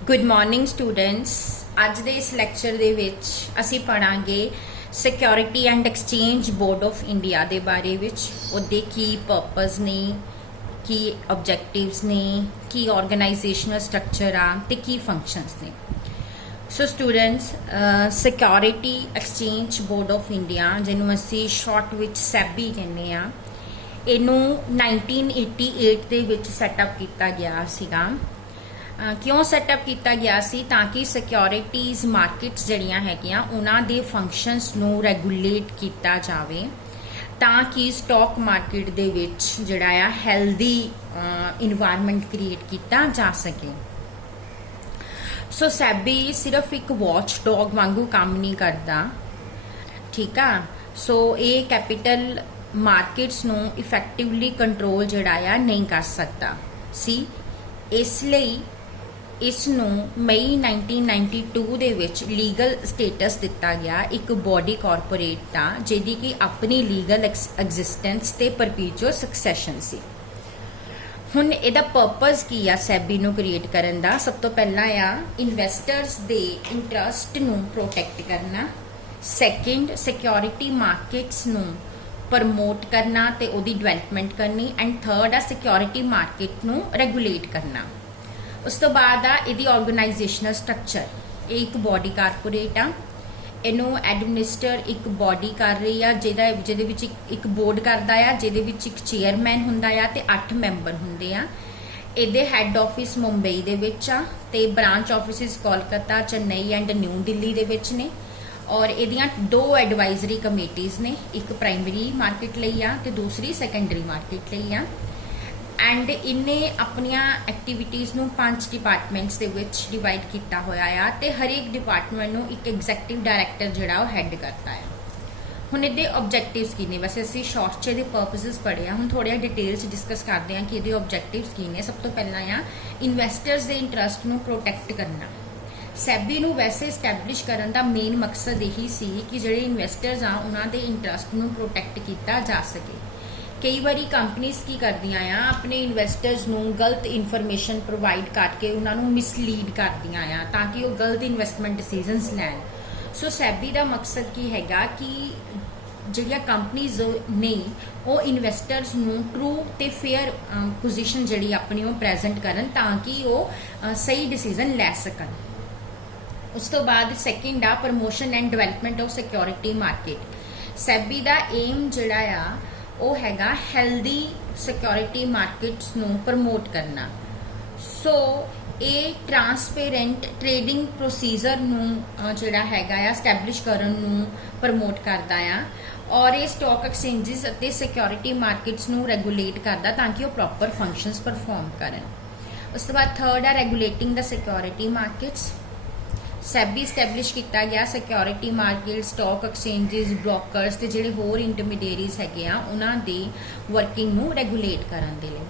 Good morning students. ਅੱਜ ਦੇ ਇਸ ਲੈਕਚਰ ਦੇ ਵਿੱਚ ਅਸੀਂ ਪੜਾਂਗੇ security and exchange board of India ਦੇ ਬਾਰੇ ਵਿੱਚ। ਉਹਦੇ ਕੀ ਪਰਪਸ ਨੇ, ਕੀ ਆਬਜੈਕਟਿਵਸ ਨੇ, ਕੀ ਆਰਗੇਨਾਈਜੇਸ਼ਨਲ ਸਟਰਕਚਰ ਆ ਤੇ ਕੀ ਫੰਕਸ਼ਨਸ ਨੇ। So students, security exchange board of India, ਜਿਹਨੂੰ ਅਸੀਂ ਸ਼ਾਰਟ ਵਿੱਚ ਸੈਬੀ ਕਹਿੰਦੇ ਆ, ਇਹਨੂੰ 1988 ਦੇ ਵਿੱਚ ਸੈਟਅਪ ਕੀਤਾ ਗਿਆ ਸੀਗਾ। क्यों सैटअप किया गया सी? ताकि सिक्योरिटीज़ मार्केट्स जड़ियां हैगियां उन्हां दे फंक्शनस नूं रेगुलेट किया जाए, ताकि स्टॉक मार्केट दे विच जिहड़ा आ हैल्दी इन्वायरमेंट क्रिएट किया जा सके। सो सैबी सिर्फ एक वॉच डॉग वांगू काम नहीं करता, ठीक आ। सो ये कैपिटल मार्केट्स नूं इफेक्टिवली कंट्रोल जिहड़ा आ नहीं कर सकता सी। इसलिए इस मई 1992 ਦੇ ਵਿੱਚ ਲੀਗਲ ਸਟੇਟਸ ਦਿੱਤਾ ਗਿਆ ਇੱਕ ਬੋਡੀ ਕਾਰਪੋਰੇਟ ਦਾ, ਜਿਹਦੀ ਕਿ ਆਪਣੀ ਲੀਗਲ ਐਗਜ਼ਿਸਟੈਂਸ ਤੇ ਪਰਪੀਚੁਅਲ ਸਕਸੈਸ਼ਨ ਸੀ। ਹੁਣ ਇਹਦਾ ਪਰਪਸ ਕੀ ਆ ਸੈਬੀ ਨੂੰ ਕ੍ਰੀਏਟ ਕਰਨ ਦਾ? ਸਭ ਤੋਂ ਪਹਿਲਾਂ ਆ ਇਨਵੈਸਟਰਸ ਦੇ ਇੰਟਰਸਟ ਨੂੰ ਪ੍ਰੋਟੈਕਟ ਕਰਨਾ, ਸੈਕਿੰਡ ਸਿਕਿਉਰਿਟੀ ਮਾਰਕੀਟਸ ਨੂੰ ਪ੍ਰਮੋਟ ਕਰਨਾ ਤੇ ਉਹਦੀ ਡਿਵੈਲਪਮੈਂਟ ਕਰਨੀ, ਐਂਡ ਥਰਡ ਆ ਸਿਕਿਉਰਿਟੀ ਮਾਰਕੀਟ ਨੂੰ ਰੈਗੂਲੇਟ ਕਰਨਾ। ਉਸ ਤੋਂ ਬਾਅਦ ਆ ਇਹਦੀ ਆਰਗੇਨਾਈਜੇਸ਼ਨਲ ਸਟਰਕਚਰ। ਇਹ ਇੱਕ ਬੋਡੀ ਕਾਰਪੋਰੇਟ ਆ, ਇਹਨੂੰ ਐਡਮਿਨਿਸਟਰ ਇੱਕ ਬੋਡੀ ਕਰ ਰਹੀ ਆ, ਜਿਹਦੇ ਵਿੱਚ ਇੱਕ ਬੋਰਡ ਕਰਦਾ ਆ, ਜਿਹਦੇ ਵਿੱਚ ਇੱਕ ਚੇਅਰਮੈਨ ਹੁੰਦਾ ਆ ਤੇ 8 ਮੈਂਬਰ ਹੁੰਦੇ ਆ। ਇਹਦੇ ਹੈੱਡ ਆਫਿਸ ਮੁੰਬਈ ਦੇ ਵਿੱਚ ਆ ਤੇ branch offices Kolkata, Chennai and new Delhi ਦੇ ਵਿੱਚ ਨੇ। ਔਰ ਇਹਦੀਆਂ 2 ਐਡਵਾਈਜ਼ਰੀ ਕਮੇਟੀਜ਼ ਨੇ, ਇੱਕ ਪ੍ਰਾਇਮਰੀ ਮਾਰਕੀਟ ਲਈ ਆ ਤੇ ਦੂਸਰੀ ਸੈਕੰਡਰੀ ਮਾਰਕੀਟ ਲਈ ਆ। ਐਂਡ ਇਹਨੇ ਆਪਣੀਆਂ ਐਕਟੀਵਿਟੀਜ਼ ਨੂੰ 5 ਡਿਪਾਰਟਮੈਂਟਸ ਦੇ ਵਿੱਚ ਡਿਵਾਈਡ ਕੀਤਾ ਹੋਇਆ ਆ ਤੇ ਹਰੇਕ ਡਿਪਾਰਟਮੈਂਟ ਨੂੰ ਇੱਕ ਐਗਜ਼ੈਕਟਿਵ ਡਾਇਰੈਕਟਰ ਜਿਹੜਾ ਉਹ ਹੈੱਡ ਕਰਦਾ ਆ। ਹੁਣ ਇਹਦੇ ਆਬਜੈਕਟਿਵਸ ਕੀ ਨੇ? ਵੈਸੇ ਅਸੀਂ ਸ਼ਾਰਟ 'ਚ ਇਹਦੇ ਪਰਪਸਿਸ ਪੜ੍ਹੇ ਆ, ਹੁਣ ਥੋੜ੍ਹਾ ਡਿਟੇਲ 'ਚ ਡਿਸਕਸ ਕਰਦੇ ਹਾਂ ਕਿ ਇਹਦੇ ਆਬਜੈਕਟਿਵਸ ਕੀ ਨੇ। ਸਭ ਤੋਂ ਪਹਿਲਾਂ ਆ ਇਨਵੈਸਟਰਸ ਦੇ ਇੰਟਰਸਟ ਨੂੰ ਪ੍ਰੋਟੈਕਟ ਕਰਨਾ। ਸੈਬੀ ਨੂੰ ਵੈਸੇ ਸਟੈਬਲਿਸ਼ ਕਰਨ ਦਾ ਮੇਨ ਮਕਸਦ ਇਹੀ ਸੀ ਕਿ ਜਿਹੜੇ ਇਨਵੈਸਟਰਸ ਆ ਉਹਨਾਂ ਦੇ ਇੰਟਰਸਟ ਨੂੰ ਪ੍ਰੋਟੈਕਟ ਕੀਤਾ ਜਾ ਸਕੇ। ਕਈ ਵਾਰੀ ਕੰਪਨੀਆਂ ਕੀ ਕਰਦੀਆਂ ਆ, ਆਪਣੇ ਇਨਵੈਸਟਰਸ ਨੂੰ ਗਲਤ ਇਨਫੋਰਮੇਸ਼ਨ ਪ੍ਰੋਵਾਈਡ ਕਰਕੇ ਉਹਨਾਂ ਨੂੰ ਮਿਸਲੀਡ ਕਰਦੀਆਂ ਆ ਤਾਂ ਕਿ ਉਹ ਗਲਤ ਇਨਵੈਸਟਮੈਂਟ ਡਿਸੀਜਨਸ ਲੈਣ। ਸੋ ਸੈਬੀ ਦਾ ਮਕਸਦ ਕੀ ਹੈਗਾ ਕਿ ਜਿਹੜੀਆਂ ਕੰਪਨੀਜ਼ ਨੇ ਉਹ ਇਨਵੈਸਟਰਸ ਨੂੰ ਟਰੂ ਤੇ ਫੇਅਰ ਪੋਜੀਸ਼ਨ ਜਿਹੜੀ ਆਪਣੀ ਉਹ ਪ੍ਰੈਜ਼ੈਂਟ ਕਰਨ ਤਾਂ ਕਿ ਉਹ ਸਹੀ ਡਿਸੀਜਨ ਲੈ ਸਕਣ। ਉਸ ਤੋਂ ਬਾਅਦ ਸੈਕਿੰਡ ਆ promotion and development of security market. SEBI ਦਾ ਏਮ ਜਿਹੜਾ ਆ ਉਹ ਹੈਗਾ ਹੈਲਦੀ ਸਿਕਿਉਰਿਟੀ ਮਾਰਕੀਟਸ ਨੂੰ ਪ੍ਰਮੋਟ ਕਰਨਾ। ਸੋ ਇਹ ਟਰਾਂਸਪੇਰੈਂਟ ਟ੍ਰੇਡਿੰਗ ਪ੍ਰੋਸੀਜਰ ਨੂੰ ਜਿਹੜਾ ਹੈਗਾ ਆ ਸਟੈਬਲਿਸ਼ ਕਰਨ ਨੂੰ ਪ੍ਰਮੋਟ ਕਰਦਾ ਆ, ਔਰ ਇਹ ਸਟਾਕ ਐਕਸਚੇਂਜਸ ਅਤੇ ਸਿਕਿਉਰਿਟੀ ਮਾਰਕੀਟਸ ਨੂੰ ਰੈਗੂਲੇਟ ਕਰਦਾ ਤਾਂ ਕਿ ਉਹ ਪ੍ਰੋਪਰ ਫੰਕਸ਼ਨਸ ਪਰਫਾਰਮ ਕਰਨ। ਉਸ ਤੋਂ ਬਾਅਦ ਥਰਡ ਆ ਰੈਗੂਲੇਟਿੰਗ ਦਾ ਸਿਕਿਉਰਿਟੀ ਮਾਰਕੀਟਸ। ਸੈਬੀ ਸਟੈਬਲਿਸ਼ ਕੀਤਾ ਗਿਆ ਸਿਕਿਉਰਿਟੀ ਮਾਰਕੀਟ, ਸਟਾਕ ਐਕਸਚੇਂਜਸ, ਬ੍ਰੋਕਰਸ ਤੇ ਜਿਹੜੇ ਹੋਰ ਇੰਟਰਮੀਡੀਏਰੀਜ਼ ਹੈਗੇ ਆ ਉਹਨਾਂ ਦੀ ਵਰਕਿੰਗ ਨੂੰ ਰੈਗੂਲੇਟ ਕਰਨ ਦੇ ਲਈ।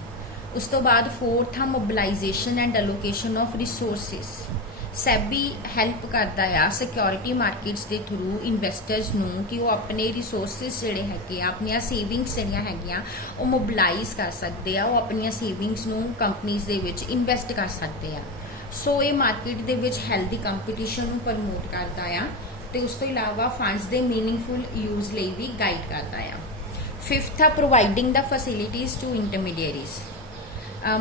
ਉਸ ਤੋਂ ਬਾਅਦ ਫੋਰਥ ਆ mobilisation and allocation of resources. SEBI help ਕਰਦਾ ਆ ਸਿਕਿਉਰਿਟੀ ਮਾਰਕੀਟਸ ਦੇ ਥਰੂ ਇਨਵੈਸਟਰਸ ਨੂੰ ਕਿ ਉਹ ਆਪਣੇ ਰਿਸੋਰਸਿਸ ਜਿਹੜੇ ਹੈਗੇ ਆ, ਆਪਣੀਆਂ ਸੇਵਿੰਗਸ ਜਿਹੜੀਆਂ ਹੈਗੀਆਂ ਉਹ ਮੋਬਿਲਾਈਜ਼ ਕਰ ਸਕਦੇ ਆ, ਉਹ ਆਪਣੀਆਂ ਸੇਵਿੰਗਸ ਨੂੰ ਕੰਪਨੀਜ਼ ਦੇ ਵਿੱਚ ਇਨਵੈਸਟ ਕਰ ਸਕਦੇ ਆ। ਸੋ ਇਹ ਮਾਰਕੀਟ ਦੇ ਵਿੱਚ ਹੈਲਦੀ ਕੰਪੀਟੀਸ਼ਨ ਨੂੰ ਪ੍ਰਮੋਟ ਕਰਦਾ ਆ ਤੇ ਉਸ ਤੋਂ ਇਲਾਵਾ ਫੰਡਸ ਦੇ ਮੀਨਿੰਗਫੁਲ ਯੂਜ਼ ਲਈ ਵੀ ਗਾਈਡ ਕਰਦਾ ਆ। ਫਿਫਥ ਆ ਪ੍ਰੋਵਾਈਡਿੰਗ ਦਾ ਫੈਸਿਲਿਟੀਜ਼ ਟੂ ਇੰਟਰਮੀਡੀਏਰੀਜ਼।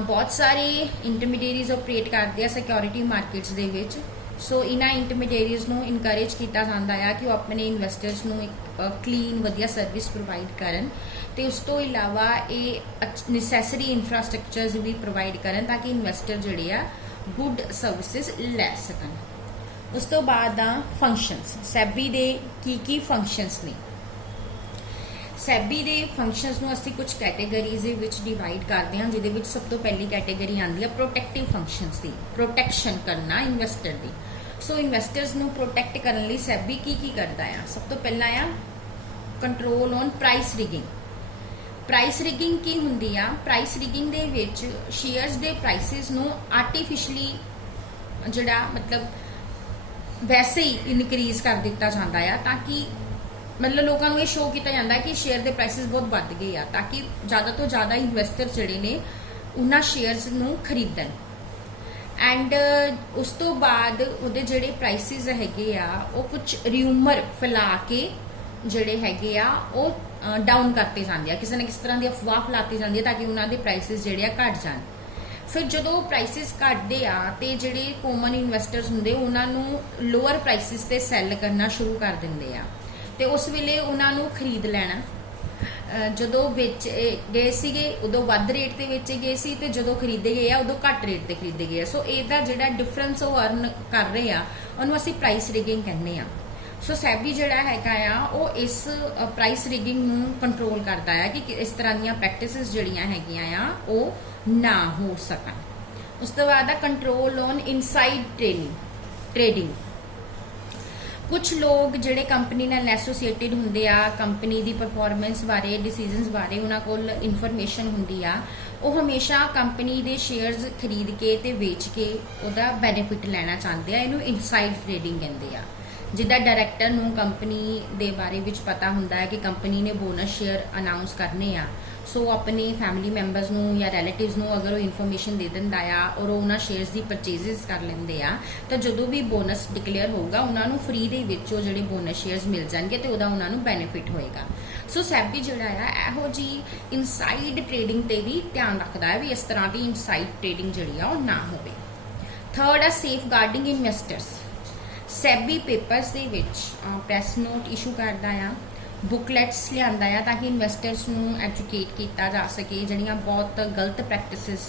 ਬਹੁਤ ਸਾਰੇ ਇੰਟਰਮੀਡੀਏਰੀਜ਼ ਆਪਰੇਟ ਕਰਦੇ ਆ ਸਿਕਿਉਰਿਟੀ ਮਾਰਕੀਟਸ ਦੇ ਵਿੱਚ। ਸੋ ਇਹਨਾਂ ਇੰਟਰਮੀਡੀਏਰੀਜ਼ ਨੂੰ ਇਨਕਰੇਜ ਕੀਤਾ ਜਾਂਦਾ ਆ ਕਿ ਉਹ ਆਪਣੇ ਇਨਵੈਸਟਰਸ ਨੂੰ ਇੱਕ ਕਲੀਨ ਵਧੀਆ ਸਰਵਿਸ ਪ੍ਰੋਵਾਈਡ ਕਰਨ ਤੇ ਉਸ ਤੋਂ ਇਲਾਵਾ ਇਹ ਨੈਸੈਸਰੀ ਇਨਫਰਾਸਟਰਕਚਰਸ ਵੀ ਪ੍ਰੋਵਾਈਡ ਕਰਨ ਤਾਂ ਕਿ ਇਨਵੈਸਟਰ ਜਿਹੜੇ ਆ ਗੁੱਡ ਸਰਵਿਸਿਜ਼ ਲੈ ਸਕਣ। ਉਸ ਤੋਂ ਬਾਅਦ ਆ ਫੰਕਸ਼ਨਸ। ਸੈਬੀ ਦੇ ਕੀ ਫੰਕਸ਼ਨਸ ਨੇ? ਸੈਬੀ ਦੇ ਫੰਕਸ਼ਨਸ ਨੂੰ ਅਸੀਂ ਕੁਝ ਕੈਟੇਗਰੀਜ਼ ਦੇ ਵਿੱਚ ਡਿਵਾਈਡ ਕਰਦੇ ਹਾਂ, ਜਿਹਦੇ ਵਿੱਚ ਸਭ ਤੋਂ ਪਹਿਲੀ ਕੈਟੇਗਰੀ ਆਉਂਦੀ ਹੈ ਪ੍ਰੋਟੈਕਟਿਵ ਫੰਕਸ਼ਨਸ ਦੀ, ਪ੍ਰੋਟੈਕਸ਼ਨ ਕਰਨਾ ਇਨਵੈਸਟਰ ਦੀ। ਸੋ ਇਨਵੈਸਟਰਸ ਨੂੰ ਪ੍ਰੋਟੈਕਟ ਕਰਨ ਲਈ ਸੈਬੀ ਕੀ ਕਰਦਾ ਆ? ਸਭ ਤੋਂ ਪਹਿਲਾਂ ਆ ਕੰਟਰੋਲ ਔਨ ਪ੍ਰਾਈਸ ਰਿਗਿੰਗ। ਪ੍ਰਾਈਸ ਰਿਗਿੰਗ ਕੀ ਹੁੰਦੀ ਆ? ਪ੍ਰਾਈਸ ਰਿਗਿੰਗ ਦੇ ਵਿੱਚ ਸ਼ੇਅਰਸ ਦੇ ਪ੍ਰਾਈਸਿਸ ਨੂੰ ਆਰਟੀਫਿਸ਼ਲੀ ਜਿਹੜਾ ਮਤਲਬ ਵੈਸੇ ਹੀ ਇਨਕਰੀਜ਼ ਕਰ ਦਿੱਤਾ ਜਾਂਦਾ ਆ ਤਾਂ ਕਿ ਮਤਲਬ ਲੋਕਾਂ ਨੂੰ ਇਹ ਸ਼ੋਅ ਕੀਤਾ ਜਾਂਦਾ ਕਿ ਸ਼ੇਅਰ ਦੇ ਪ੍ਰਾਈਸਿਸ ਬਹੁਤ ਵੱਧ ਗਏ ਆ ਤਾਂ ਕਿ ਜ਼ਿਆਦਾ ਤੋਂ ਜ਼ਿਆਦਾ ਇਨਵੈਸਟਰ ਜਿਹੜੇ ਨੇ ਉਹਨਾਂ ਸ਼ੇਅਰਸ ਨੂੰ ਖਰੀਦਣ। ਐਂਡ ਉਸ ਤੋਂ ਬਾਅਦ ਉਹਦੇ ਜਿਹੜੇ ਪ੍ਰਾਈਸਿਸ ਹੈਗੇ ਆ ਉਹ ਕੁਝ ਰਿਊਮਰ ਫੈਲਾ ਕੇ ਜਿਹੜੇ ਹੈਗੇ ਆ ਉਹ ਡਾਊਨ ਕਰਤੇ ਜਾਂਦੇ ਆ, ਕਿਸੇ ਨਾ ਕਿਸੇ ਤਰ੍ਹਾਂ ਦੀ ਅਫਵਾਹ ਫੈਲਾਤੀ ਜਾਂਦੀ ਹੈ ਤਾਂ ਕਿ ਉਹਨਾਂ ਦੇ ਪ੍ਰਾਈਸਿਸ ਜਿਹੜੇ ਆ ਘਟ ਜਾਣ। ਫਿਰ ਜਦੋਂ ਪ੍ਰਾਈਸਿਸ ਘਟਦੇ ਆ ਤੇ ਜਿਹੜੇ ਕਾਮਨ ਇਨਵੈਸਟਰਸ ਹੁੰਦੇ ਉਹਨਾਂ ਨੂੰ ਲੋਅਰ ਪ੍ਰਾਈਸਿਸ ਤੇ ਸੈਲ ਕਰਨਾ ਸ਼ੁਰੂ ਕਰ ਦਿੰਦੇ ਆ ਤੇ ਉਸ ਵੇਲੇ ਉਹਨਾਂ ਨੂੰ ਖਰੀਦ ਲੈਣਾ। ਜਦੋਂ ਵੇਚ ਗਏ ਸੀਗੇ ਉਦੋਂ ਵੱਧ ਰੇਟ ਤੇ ਵੇਚੇ ਗਏ ਸੀ ਤੇ ਜਦੋਂ ਖਰੀਦੇ ਗਏ ਆ ਉਦੋਂ ਘੱਟ ਰੇਟ ਤੇ ਖਰੀਦੇ ਗਏ ਆ। ਸੋ ਇਹਦਾ ਜਿਹੜਾ ਡਿਫਰੈਂਸ ਉਹ ਅਰਨ ਕਰ ਰਹੇ ਆ ਉਹਨੂੰ ਅਸੀਂ ਪ੍ਰਾਈਸ ਰਿਗਿੰਗ ਕਹਿੰਦੇ ਆ। ਸੋ ਸੈਬੀ ਜਿਹੜਾ ਹੈਗਾ ਆ ਉਹ ਇਸ ਪ੍ਰਾਈਸ ਰਿਗਿੰਗ ਨੂੰ ਕੰਟਰੋਲ ਕਰਦਾ ਆ ਕਿ ਇਸ ਤਰ੍ਹਾਂ ਦੀਆਂ ਪ੍ਰੈਕਟਿਸਿਸ ਜਿਹੜੀਆਂ ਹੈਗੀਆਂ ਆ ਉਹ ਨਾ ਹੋ ਸਕਣ। ਉਸ ਤੋਂ ਬਾਅਦ ਆ ਕੰਟਰੋਲ ਔਨ ਇਨਸਾਈਡ ਟ੍ਰੇਡਿੰਗ। ਕੁਝ ਲੋਕ ਜਿਹੜੇ ਕੰਪਨੀ ਨਾਲ ਐਸੋਸੀਏਟਿਡ ਹੁੰਦੇ ਆ, ਕੰਪਨੀ ਦੀ ਪਰਫਾਰਮੈਂਸ ਬਾਰੇ, ਡਿਸੀਜਨਸ ਬਾਰੇ ਉਹਨਾਂ ਕੋਲ ਇਨਫੋਰਮੇਸ਼ਨ ਹੁੰਦੀ ਆ, ਉਹ ਹਮੇਸ਼ਾ ਕੰਪਨੀ ਦੇ ਸ਼ੇਅਰਸ ਖਰੀਦ ਕੇ ਤੇ ਵੇਚ ਕੇ ਉਹਦਾ ਬੈਨੀਫਿਟ ਲੈਣਾ ਚਾਹੁੰਦੇ ਆ। ਇਹਨੂੰ ਇਨਸਾਈਡ ਟ੍ਰੇਡਿੰਗ ਕਹਿੰਦੇ ਆ। ਜਿੱਦਾਂ ਡਾਇਰੈਕਟਰ ਨੂੰ ਕੰਪਨੀ ਦੇ ਬਾਰੇ ਵਿੱਚ ਪਤਾ ਹੁੰਦਾ ਹੈ ਕਿ ਕੰਪਨੀ ਨੇ ਬੋਨਸ ਸ਼ੇਅਰ ਅਨਾਉਂਸ ਕਰਨੇ ਆ, ਸੋ ਆਪਣੇ ਫੈਮਿਲੀ ਮੈਂਬਰਸ ਨੂੰ ਜਾਂ ਰਿਲੇਟਿਵਸ ਨੂੰ ਅਗਰ ਉਹ ਇਨਫੋਰਮੇਸ਼ਨ ਦੇ ਦਿੰਦਾ ਆ ਔਰ ਉਹ ਉਹਨਾਂ ਸ਼ੇਅਰਸ ਦੀ ਪਰਚੇਜ਼ਸ ਕਰ ਲੈਂਦੇ ਆ ਤਾਂ ਜਦੋਂ ਵੀ ਬੋਨਸ ਡਿਕਲੇਅਰ ਹੋਊਗਾ ਉਹਨਾਂ ਨੂੰ ਫ੍ਰੀ ਦੇ ਵਿੱਚ ਉਹ ਜਿਹੜੇ ਬੋਨਸ ਸ਼ੇਅਰਸ ਮਿਲ ਜਾਣਗੇ ਤੇ ਉਹਦਾ ਉਹਨਾਂ ਨੂੰ ਬੈਨੀਫਿਟ ਹੋਏਗਾ। ਸੋ ਸੈਬੀ ਜਿਹੜਾ ਆ ਇਹੋ ਜੀ ਇਨਸਾਈਡ ਟ੍ਰੇਡਿੰਗ ਤੇ ਵੀ ਧਿਆਨ ਰੱਖਦਾ ਹੈ ਵੀ ਇਸ ਤਰ੍ਹਾਂ ਦੀ ਇਨਸਾਈਡ ਟ੍ਰੇਡਿੰਗ ਜਿਹੜੀ ਆ ਉਹ ਨਾ ਹੋਵੇ। ਥਰਡ ਆ ਸੇਫਗਾਰਡਿੰਗ ਇਨਵੈਸਟਰਸ। ਸੈਬੀ ਪੇਪਰਸ ਦੇ ਵਿੱਚ ਪ੍ਰੈਸ ਨੋਟ ਇਸ਼ੂ ਕਰਦਾ ਆ, ਬੁਕਲੈਟਸ ਲਿਆਂਦਾ ਆ ਤਾਂ ਕਿ ਇਨਵੈਸਟਰਸ ਨੂੰ ਐਜੂਕੇਟ ਕੀਤਾ ਜਾ ਸਕੇ। ਜਿਹੜੀਆਂ ਬਹੁਤ ਗਲਤ ਪ੍ਰੈਕਟਿਸਿਸ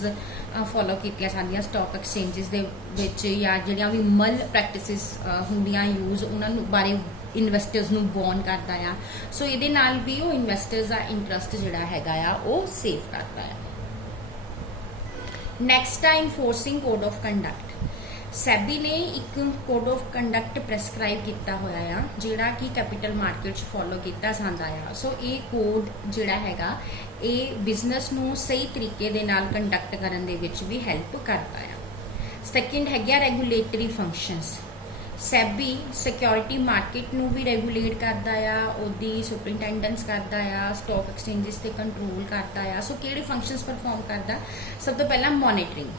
ਫੋਲੋ ਕੀਤੀਆਂ ਜਾਂਦੀਆਂ ਸਟਾਕ ਐਕਸਚੇਂਜਸ ਦੇ ਵਿੱਚ ਜਾਂ ਜਿਹੜੀਆਂ ਵੀ ਮਲ ਪ੍ਰੈਕਟਿਸਿਸ ਹੁੰਦੀਆਂ ਯੂਜ਼ ਉਹਨਾਂ ਨੂੰ ਬਾਰੇ ਇਨਵੈਸਟਰਸ ਨੂੰ ਵਾਰਨ ਕਰਦਾ ਆ। ਸੋ ਇਹਦੇ ਨਾਲ ਵੀ ਉਹ ਇਨਵੈਸਟਰਸ ਦਾ ਇੰਟਰਸਟ ਜਿਹੜਾ ਹੈਗਾ ਆ ਉਹ ਸੇਫ ਕਰਦਾ ਆ। ਨੈਕਸਟ ਆ ਇਨਫੋਰਸਿੰਗ ਕੋਡ ਆਫ ਕੰਡਕਟ। ਸੈਬੀ ਨੇ ਇੱਕ ਕੋਡ ਆਫ ਕੰਡਕਟ ਪ੍ਰੈਸਕ੍ਰਾਈਬ ਕੀਤਾ ਹੋਇਆ ਆ ਜਿਹੜਾ ਕਿ ਕੈਪੀਟਲ ਮਾਰਕੀਟ 'ਚ ਫੋਲੋ ਕੀਤਾ ਜਾਂਦਾ ਆ। ਸੋ ਇਹ ਕੋਡ ਜਿਹੜਾ ਹੈਗਾ ਇਹ ਬਿਜ਼ਨਸ ਨੂੰ ਸਹੀ ਤਰੀਕੇ ਦੇ ਨਾਲ ਕੰਡਕਟ ਕਰਨ ਦੇ ਵਿੱਚ ਵੀ ਹੈਲਪ ਕਰਦਾ ਆ। ਸੈਕਿੰਡ ਹੈਗਾ regulatory functions. Sabby security market ਨੂੰ ਵੀ ਰੈਗੂਲੇਟ ਕਰਦਾ ਆ, ਉਹਦੀ ਸੁਪਰਿੰਟੈਂਡੈਂਸ ਕਰਦਾ ਆ, ਸਟਾਕ ਐਕਸਚੇਂਜਸ ਤੇ ਕੰਟਰੋਲ ਕਰਦਾ ਆ। ਸੋ ਕਿਹੜੇ ਫੰਕਸ਼ਨਸ ਪਰਫਾਰਮ ਕਰਦਾ? ਸਭ ਤੋਂ ਪਹਿਲਾਂ ਮੋਨੀਟਰਿੰਗ।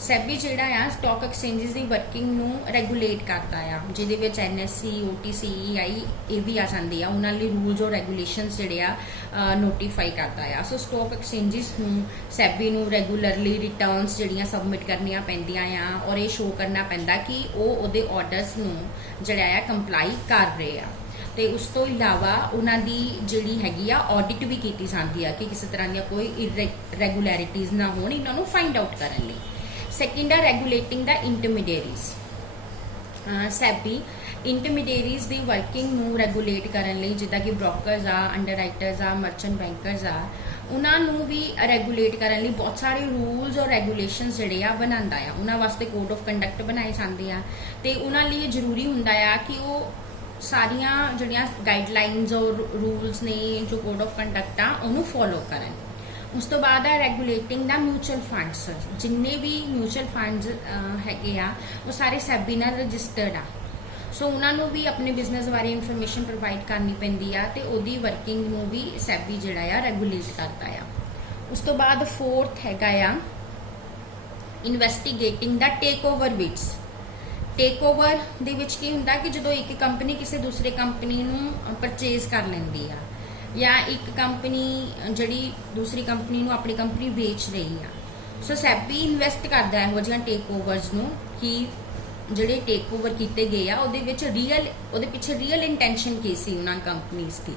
ਸੈਬੀ ਜਿਹੜਾ ਆ ਸਟਾਕ ਐਕਸਚੇਂਜਸ ਦੀ ਵਰਕਿੰਗ ਨੂੰ ਰੈਗੂਲੇਟ ਕਰਦਾ ਆ, ਜਿਹਦੇ ਵਿੱਚ NSE, OTC, EI ਇਹ ਵੀ ਆ ਜਾਂਦੇ ਆ। ਉਹਨਾਂ ਲਈ ਰੂਲਸ ਔਰ ਰੈਗੂਲੇਸ਼ਨਸ ਜਿਹੜੇ ਆ ਨੋਟੀਫਾਈ ਕਰਦਾ ਆ। ਸੋ ਸਟਾਕ ਐਕਸਚੇਂਜਸ ਨੂੰ ਸੈਬੀ ਨੂੰ ਰੈਗੂਲਰਲੀ ਰਿਟਰਨਸ ਜਿਹੜੀਆਂ ਸਬਮਿਟ ਕਰਨੀਆਂ ਪੈਂਦੀਆਂ ਆ ਔਰ ਇਹ ਸ਼ੋ ਕਰਨਾ ਪੈਂਦਾ ਕਿ ਉਹ ਉਹਦੇ ਆਰਡਰਸ ਨੂੰ ਜਿਹੜਾ ਆ ਕੰਪਲਾਈ ਕਰ ਰਹੇ ਆ। ਤੇ ਉਸ ਤੋਂ ਇਲਾਵਾ ਉਹਨਾਂ ਦੀ ਜਿਹੜੀ ਹੈਗੀ ਆ ਆਡਿਟ ਵੀ ਕੀਤੀ ਜਾਂਦੀ ਆ ਕਿ ਕਿਸੇ ਤਰ੍ਹਾਂ ਦੀਆਂ ਕੋਈ ਇਰੈਗੂਲੈਰਿਟੀਜ਼ ਨਾ ਹੋਣ, ਇਹਨਾਂ ਨੂੰ ਫਾਈਂਡ ਆਊਟ ਕਰਨ ਲਈ। ਸੈਕਿੰਡ ਆ ਰੈਗੂਲੇਟਿੰਗ ਦਾ ਇੰਟਰਮੀਡੀਏਰੀਜ਼। ਸੈਬੀ ਇੰਟਰਮੀਡੀਏਰੀਜ਼ ਦੀ ਵਰਕਿੰਗ ਨੂੰ ਰੈਗੂਲੇਟ ਕਰਨ ਲਈ ਜਿੱਦਾਂ ਕਿ ਬ੍ਰੋਕਰਸ ਆ, ਅੰਡਰਰਾਈਟਰਸ ਆ, ਮਰਚੈਂਟ ਬੈਂਕਰਸ ਆ, ਉਹਨਾਂ ਨੂੰ ਵੀ ਰੈਗੂਲੇਟ ਕਰਨ ਲਈ ਬਹੁਤ ਸਾਰੇ ਰੂਲਸ ਔਰ ਰੈਗੂਲੇਸ਼ਨਸ ਜਿਹੜੇ ਆ ਬਣਾਉਂਦਾ ਆ। ਉਹਨਾਂ ਵਾਸਤੇ ਕੋਡ ਆਫ ਕੰਡਕਟ ਬਣਾਏ ਜਾਂਦੇ ਆ ਤੇ ਉਹਨਾਂ ਲਈ ਜ਼ਰੂਰੀ ਹੁੰਦਾ ਆ ਕਿ ਉਹ ਸਾਰੀਆਂ ਜਿਹੜੀਆਂ ਗਾਈਡਲਾਈਨਸ ਔਰ ਰੂਲਸ ਨੇ ਜੋ ਕੋਡ ਆਫ ਕੰਡਕਟ ਆ ਉਹਨੂੰ ਫੋਲੋ ਕਰਨ। ਉਸ ਤੋਂ ਬਾਅਦ ਆ ਰੈਗੂਲੇਟਿੰਗ ਦਾ ਮਿਊਚੁਅਲ ਫੰਡਸ। ਜਿੰਨੇ ਵੀ ਮਿਊਚੁਅਲ ਫੰਡਸ ਹੈਗੇ ਆ ਉਹ ਸਾਰੇ ਸੈਬੀ ਨਾਲ ਰਜਿਸਟਰਡ ਆ। ਸੋ ਉਹਨਾਂ ਨੂੰ ਵੀ ਆਪਣੇ ਬਿਜ਼ਨਸ ਬਾਰੇ ਇਨਫੋਰਮੇਸ਼ਨ ਪ੍ਰੋਵਾਈਡ ਕਰਨੀ ਪੈਂਦੀ ਆ ਤੇ ਉਹਦੀ ਵਰਕਿੰਗ ਨੂੰ ਵੀ ਸੈਬੀ ਜਿਹੜਾ ਆ ਰੈਗੂਲੇਟ ਕਰਦਾ ਆ। ਉਸ ਤੋਂ ਬਾਅਦ ਫੋਰਥ ਹੈਗਾ ਆ ਇਨਵੈਸਟੀਗੇਟਿੰਗ ਦਾ take over bids. Take over ਦੇ ਵਿੱਚ ਕੀ ਹੁੰਦਾ ਕਿ ਜਦੋਂ ਇੱਕ ਕੰਪਨੀ ਕਿਸੇ ਦੂਸਰੇ ਕੰਪਨੀ ਨੂੰ ਪਰਚੇਜ਼ ਕਰ ਲੈਂਦੀ ਆ ਜਾਂ ਇੱਕ ਕੰਪਨੀ ਜਿਹੜੀ ਦੂਸਰੀ ਕੰਪਨੀ ਨੂੰ ਆਪਣੀ ਕੰਪਨੀ ਵੇਚ ਰਹੀ ਆ। ਸੋ ਸੈਬੀ ਇਨਵੈਸਟ ਕਰਦਾ ਇਹੋ ਜਿਹੀਆਂ ਟੇਕ ਓਵਰਸ ਨੂੰ ਕਿ ਜਿਹੜੇ ਟੇਕ ਓਵਰ ਕੀਤੇ ਗਏ ਆ ਉਹਦੇ ਪਿੱਛੇ ਰੀਅਲ ਇੰਟੈਂਸ਼ਨ ਕੀ ਸੀ ਉਹਨਾਂ ਕੰਪਨੀਜ਼ ਦੀ।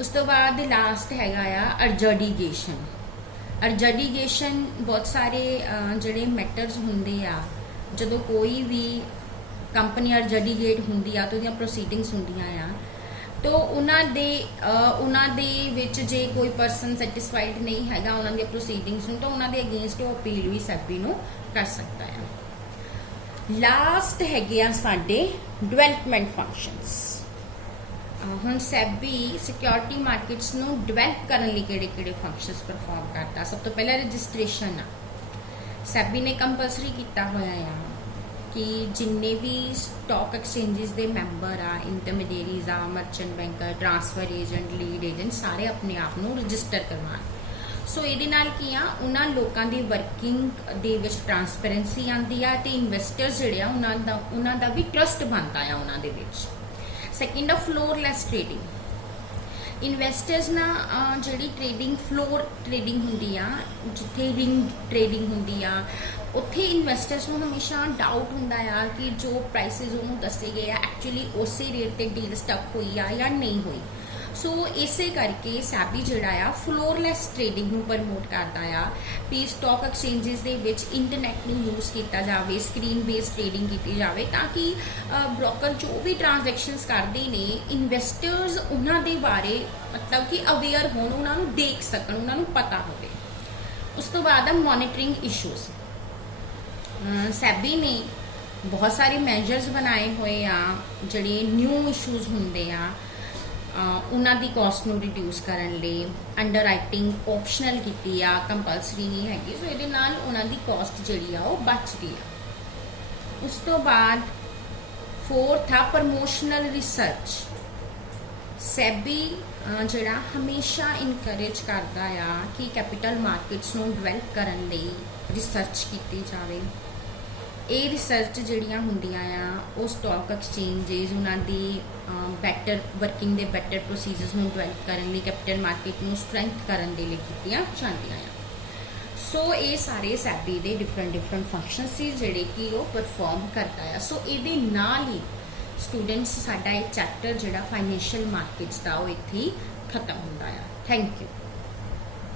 ਉਸ ਤੋਂ ਬਾਅਦ ਲਾਸਟ ਹੈਗਾ ਆ ਅਰਜਡੀਗੇਸ਼ਨ। ਅਰਜਡੀਗੇਸ਼ਨ ਬਹੁਤ ਸਾਰੇ ਜਿਹੜੇ ਮੈਟਰਸ ਹੁੰਦੇ ਆ ਜਦੋਂ ਕੋਈ ਵੀ ਕੰਪਨੀ ਅਰਜਡੀਗੇਟ ਹੁੰਦੀ ਆ ਤਾਂ ਉਹਦੀਆਂ ਪ੍ਰੋਸੀਡਿੰਗਸ ਹੁੰਦੀਆਂ ਆ तो ਉਹਨਾਂ ਦੇ ਵਿੱਚ ਜੇ ਕੋਈ ਪਰਸਨ ਸੈਟੀਸਫਾਈਡ ਨਹੀਂ ਹੈਗਾ ਉਹਨਾਂ ਦੀਆਂ ਪ੍ਰੋਸੀਡਿੰਗਸ ਨੂੰ ਤਾਂ ਉਹਨਾਂ ਦੇ ਅਗੇਂਸਟ ਉਹ ਅਪੀਲ ਵੀ ਸੈਬੀ ਨੂੰ ਕਰ ਸਕਦਾ ਹੈ। ਲਾਸਟ ਹੈਗੇ ਆ ਸਾਡੇ ਡਿਵੈਲਪਮੈਂਟ ਫੰਕਸ਼ਨਸ। ਹੁਣ ਸੈਬੀ ਸਿਕਿਉਰਿਟੀ ਮਾਰਕੀਟਸ ਨੂੰ ਡਿਵੈਲਪ ਕਰਨ ਲਈ ਕਿਹੜੇ ਫੰਕਸ਼ਨਸ ਪਰਫਾਰਮ ਕਰਦਾ? ਸਭ ਤੋਂ ਪਹਿਲਾਂ ਰਜਿਸਟ੍ਰੇਸ਼ਨ ਆ। ਸੈਬੀ ਨੇ ਕੰਪਲਸਰੀ ਕੀਤਾ ਹੋਇਆ ਆ ਕਿ ਜਿੰਨੇ ਵੀ ਸਟਾਕ ਐਕਸਚੇਂਜਸ ਦੇ ਮੈਂਬਰ ਆ, ਇੰਟਰਮੀਡੀਏਰੀਜ਼ ਆ, merchant banker, transfer agent, lead agent ਸਾਰੇ ਆਪਣੇ ਆਪ ਨੂੰ ਰਜਿਸਟਰ ਕਰਵਾਉਣ। ਸੋ ਇਹਦੇ ਨਾਲ ਕੀ ਆ, ਉਹਨਾਂ ਲੋਕਾਂ ਦੀ ਵਰਕਿੰਗ ਦੇ ਵਿੱਚ ਟਰਾਂਸਪੇਰੈਂਸੀ ਆਉਂਦੀ ਆ ਤੇ ਇਨਵੈਸਟਰਸ ਜਿਹੜੇ ਆ ਉਹਨਾਂ ਦਾ ਵੀ ਟਰਸਟ ਬਣਦਾ ਆ ਉਹਨਾਂ ਦੇ ਵਿੱਚ। ਸੈਕਿੰਡ ਆ ਫਲੋਰਲੈਸ ਟ੍ਰੇਡਿੰਗ। ਇਨਵੈਸਟਰਸ ਨਾ ਜਿਹੜੀ ਟ੍ਰੇਡਿੰਗ ਫਲੋਰ ਟ੍ਰੇਡਿੰਗ ਹੁੰਦੀ ਆ, ਜਿੱਥੇ ਰਿੰਗ ਟ੍ਰੇਡਿੰਗ ਹੁੰਦੀ ਆ, ਉੱਥੇ ਇਨਵੈਸਟਰਸ ਨੂੰ ਹਮੇਸ਼ਾ ਡਾਊਟ ਹੁੰਦਾ ਆ ਕਿ ਜੋ ਪ੍ਰਾਈਸਿਸ ਉਹਨੂੰ ਦੱਸੇ ਗਏ ਆ ਐਕਚੁਅਲੀ ਉਸੇ ਰੇਟ ਤੇ ਡੀਲ ਸਟਕ ਹੋਈ ਆ ਜਾਂ ਨਹੀਂ ਹੋਈ। ਸੋ ਇਸੇ ਕਰਕੇ ਸੈਬੀ ਜਿਹੜਾ ਆ ਫਲੋਰਲੈਸ ਟ੍ਰੇਡਿੰਗ ਨੂੰ ਪ੍ਰਮੋਟ ਕਰਦਾ ਆ ਵੀ ਸਟਾਕ ਐਕਸਚੇਂਜਸ ਦੇ ਵਿੱਚ ਇੰਟਰਨੈਟ ਨੂੰ ਯੂਜ਼ ਕੀਤਾ ਜਾਵੇ, ਸਕਰੀਨ ਬੇਸਡ ਟ੍ਰੇਡਿੰਗ ਕੀਤੀ ਜਾਵੇ ਤਾਂ ਕਿ ਬ੍ਰੋਕਰ ਜੋ ਵੀ ਟ੍ਰਾਂਜੈਕਸ਼ਨਸ ਕਰਦੇ ਨੇ ਇਨਵੈਸਟਰਸ ਉਹਨਾਂ ਦੇ ਬਾਰੇ ਮਤਲਬ ਕਿ ਅਵੇਅਰ ਹੋਣ, ਉਹਨਾਂ ਨੂੰ ਦੇਖ ਸਕਣ, ਉਹਨਾਂ ਨੂੰ ਪਤਾ ਹੋਵੇ। ਉਸ ਤੋਂ ਬਾਅਦ ਆ ਮੋਨੀਟਰਿੰਗ ਇਸ਼ੂਜ਼। ਸੈਬੀ ਨੇ ਬਹੁਤ ਸਾਰੇ ਮੈਜਰਸ ਬਣਾਏ ਹੋਏ ਆ ਜਿਹੜੇ ਨਿਊ ਇਸ਼ੂਜ਼ ਹੁੰਦੇ ਆ ਉਹਨਾਂ ਦੀ ਕਾਸਟ ਨੂੰ ਰਿਡਿਊਸ ਕਰਨ ਲਈ। ਅੰਡਰ ਰਾਈਟਿੰਗ ਆਪਸ਼ਨਲ ਕੀਤੀ ਆ, ਕੰਪਲਸਰੀ ਨਹੀਂ ਹੈਗੀ, ਸੋ ਇਹਦੇ ਨਾਲ ਉਹਨਾਂ ਦੀ ਕਾਸਟ ਜਿਹੜੀ ਆ ਉਹ ਬਚਦੀ ਆ। ਉਸ ਤੋਂ ਬਾਅਦ ਫੋਰਥ ਆ ਪ੍ਰਮੋਸ਼ਨਲ ਰਿਸਰਚ। ਸੈਬੀ ਜਿਹੜਾ ਹਮੇਸ਼ਾ ਇਨਕਰੇਜ ਕਰਦਾ ਆ ਕਿ ਕੈਪੀਟਲ ਮਾਰਕੀਟਸ ਨੂੰ ਡਿਵੈਲਪ ਕਰਨ ਲਈ ਰਿਸਰਚ ਕੀਤੀ ਜਾਵੇ। ਇਹ ਰਿਸਰਚ ਜਿਹੜੀਆਂ ਹੁੰਦੀਆਂ ਆ ਉਹ ਸਟਾਕ ਐਕਸਚੇਂਜਸ ਉਹਨਾਂ ਦੀ ਬੈਟਰ ਵਰਕਿੰਗ ਦੇ ਬੈਟਰ ਪ੍ਰੋਸੀਜਰਸ ਨੂੰ ਡਿਵੈਲਪ ਕਰਨ ਲਈ, ਕੈਪੀਟਲ ਮਾਰਕੀਟ ਨੂੰ ਸਟਰੈਂਥ ਕਰਨ ਦੇ ਲਈ ਕੀਤੀਆਂ ਜਾਂਦੀਆਂ ਆ। ਸੋ ਇਹ ਸਾਰੇ ਸੈਬੀ ਦੇ ਡਿਫਰੈਂਟ ਫੰਕਸ਼ਨਸ ਸੀ ਜਿਹੜੇ ਕਿ ਉਹ ਪਰਫਾਰਮ ਕਰਦਾ ਆ। ਸੋ ਇਹਦੇ ਨਾਲ ਹੀ ਸਟੂਡੈਂਟਸ ਸਾਡਾ ਇਹ ਚੈਪਟਰ ਜਿਹੜਾ ਫਾਈਨੈਂਸ਼ੀਅਲ ਮਾਰਕੀਟਸ ਦਾ ਉਹ ਇੱਥੇ ਹੀ ਖਤਮ ਹੁੰਦਾ ਆ। Thank you.